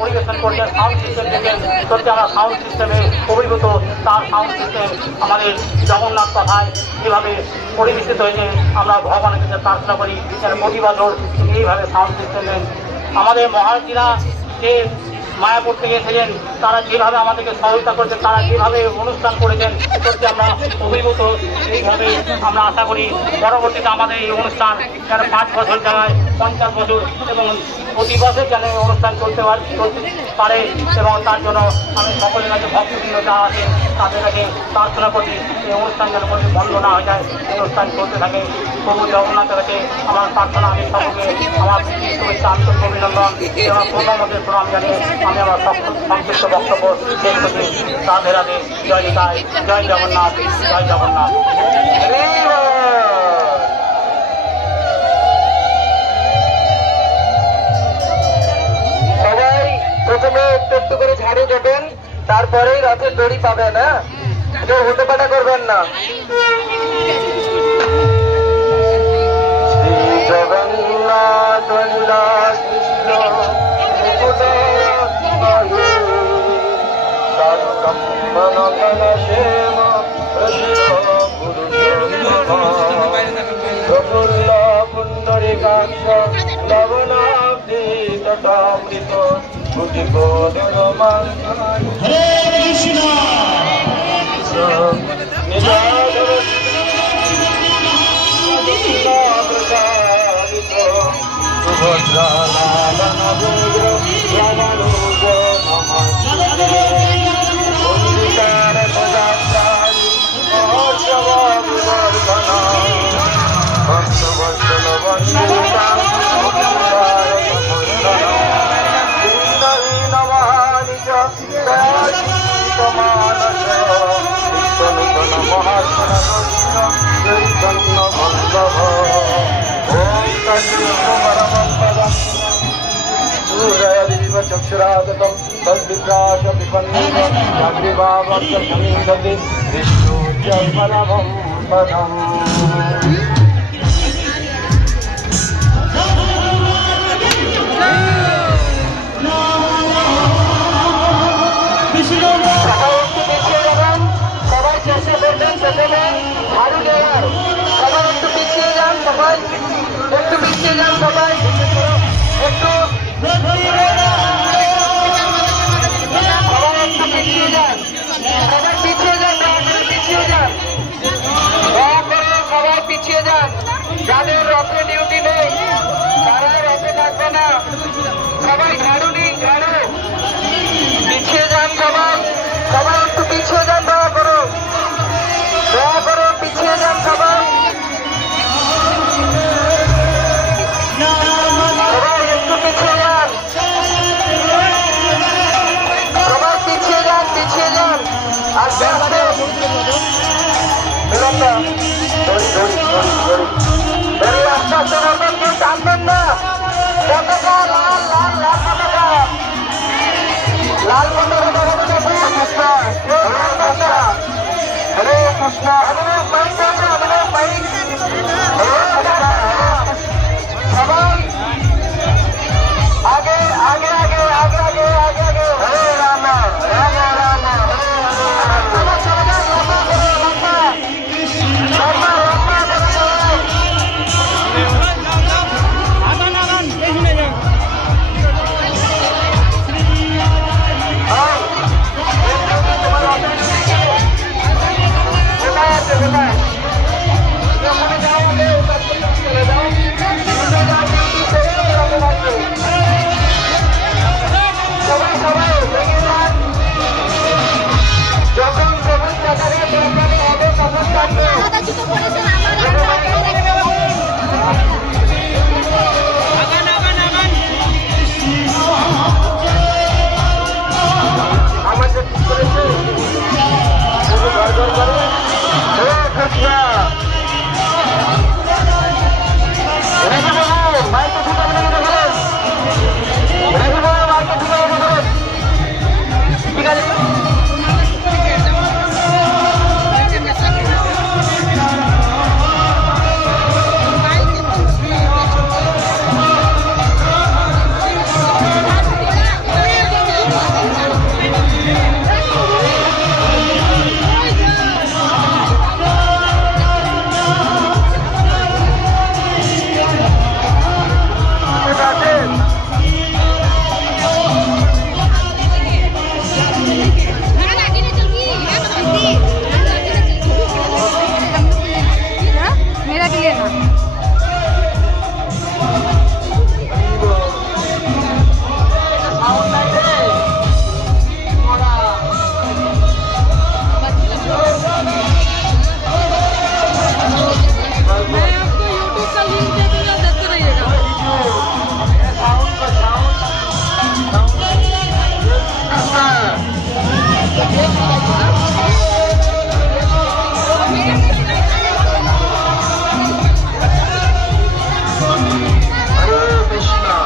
পরিবেশন করছেন, sound system দেখেন, সত্যি আমরা সাউন্ড সিস্টেমে অভিভূত। তার সাউন্ড সিস্টেম আমাদের জগন্নাথ কথায় যেভাবে পরিবেশিত হয়েছে, আমরা ভগবানের কাছে প্রার্থনা করি যেন প্রতি বছর এইভাবে সাউন্ড সিস্টেম নেন। আমাদের মহারাজীরা যে মায়াপুর থেকে এসেছেন, তারা যেভাবে আমাদেরকে সহযোগিতা করেছেন, তারা যেভাবে অনুষ্ঠান করেছেন, সত্যি আমরা অভিভূত। এইভাবে আমরা আশা করি পরবর্তীতে আমাদের এই অনুষ্ঠান যেন 5 বছর জায়গায় 50 বছর এবং প্রতি বছর যেন এই অনুষ্ঠান চলতে পারে। এবং তার জন্য আমি সকলের কাছে ভক্তবৃন্দ যারা আছেন তাদের কাছে প্রার্থনা করি এই অনুষ্ঠান যেন কোনো বন্ধ না হয়ে যায়, এই অনুষ্ঠান চলতে থাকে। প্রভু জগন্নাথের কাছে আমার প্রার্থনা, আমি সকলকে আমার শুভেচ্ছা, আন্তরিক অভিনন্দন এবং পূর্ণমতের প্রণাম জানিয়ে আমি আমার সংক্ষিপ্ত বক্তব্য শেষ করছি। রাধে রাধে, জয় নিতাই, জয় জগন্নাথ, জয় জগন্নাথ। সবাই প্রথমে একটু করে ঝাড়ু দেবেন, তারপরেই রথের দড়ি পাবেন। হ্যাঁ, কেউ হুটোপাটা করবেন না। জগন্নাথ প্রফুল্ল পুণ্ডরীকাক্ষ লবণাব্ধি তটামৃত গুটিকোদরমান चक्षुरागतं तद्विप्राश विपन्नग्रीवावक्षमीदति विष्णुजन्मनमं पदम्। সবাই চেষ্টা করবেন প্রথমে ঝাড়ু দেওয়ার। সবাই একটু পিছিয়ে যান, সবাই একটু পিছিয়ে যান, সবাই একটু পিছিয়ে যান, সবাই পিছিয়ে যান, পিছিয়ে যান, দয়া করে সবাই পিছিয়ে যান। যাদের রথে ডিউটি নেই তারা রথে থাকবে না। সবাই ঝাড়ু নিন, ঝাড়ু। পিছিয়ে যান সবাই, সবাই একটু পিছিয়ে যান, দয়া করো, দয়া করে পিছিয়ে যান সবাই। সবাই একটু পিছিয়ে যান, সবাই পিছিয়ে যান, পিছিয়ে যান। আস্তে আস্তে আস্তে আস্তে নতুন কেউ টানবেন না। পতাকা লাল, লাল, লাল পতাকা, লাল পতাকা, হরে কৃষ্ণ, হরে কৃষ্ণ, হরে